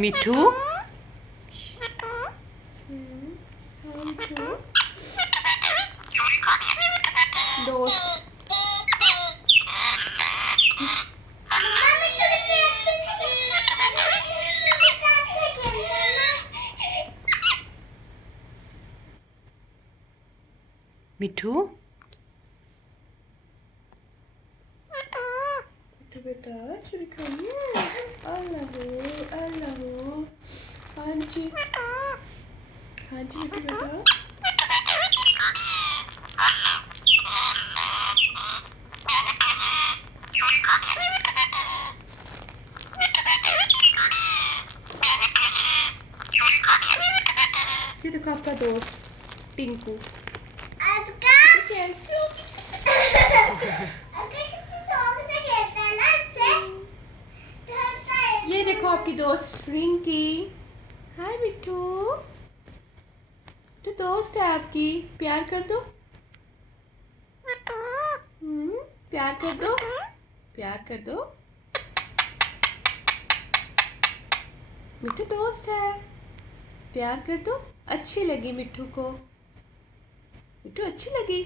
मिठू दोस्त मिठू मिठू बेटा चूड़ी खाइए। अल्लाह हाँ जी मिठू बेटा ये देखो आपका दोस्त टिंकू कैसे हो? ये देखो आपकी दोस्त रिंकी। हाय मिठू तो दोस्त है आपकी, प्यार कर दो। प्यार कर दो, प्यार कर दो। मिठू दोस्त है, प्यार कर दो। अच्छी लगी मिठू को, मिठू अच्छी लगी।